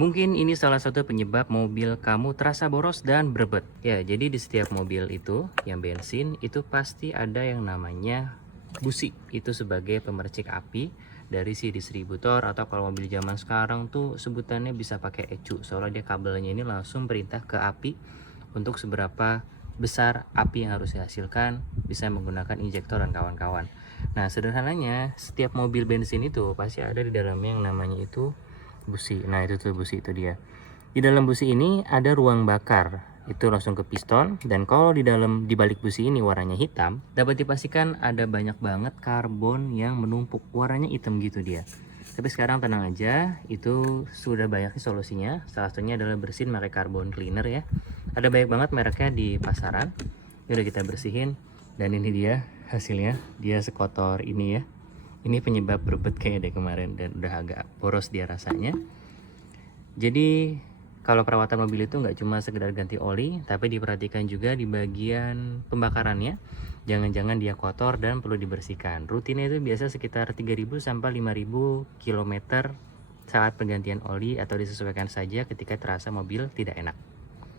Mungkin ini salah satu penyebab mobil kamu terasa boros dan berebet. Ya, jadi di setiap mobil itu yang bensin itu pasti ada yang namanya busi. Itu sebagai pemercik api dari si distributor, atau kalau mobil zaman sekarang tuh sebutannya bisa pakai ecu. Soalnya dia kabelnya ini langsung perintah ke api untuk seberapa besar api yang harus dihasilkan, bisa menggunakan injektor dan kawan-kawan. Nah, sederhananya setiap mobil bensin itu pasti ada di dalamnya yang namanya itu busi. Nah, itu tuh busi itu dia. Di dalam busi ini ada ruang bakar. Itu langsung ke piston, dan kalau di balik busi ini warnanya hitam, dapat dipastikan ada banyak banget karbon yang menumpuk. Warnanya hitam gitu dia. Tapi sekarang tenang aja, itu sudah banyak solusinya. Salah satunya adalah bersihin pakai carbon cleaner ya. Ada banyak banget mereknya di pasaran. Ini udah kita bersihin, dan ini dia hasilnya. Dia sekotor ini ya. Ini penyebab berbet kayak dari kemarin, dan udah agak boros dia rasanya. Jadi kalau perawatan mobil itu nggak cuma sekedar ganti oli, tapi diperhatikan juga di bagian pembakarannya. Jangan-jangan dia kotor dan perlu dibersihkan. Rutinnya itu biasa sekitar 3.000 sampai 5.000 km saat penggantian oli, atau disesuaikan saja ketika terasa mobil tidak enak.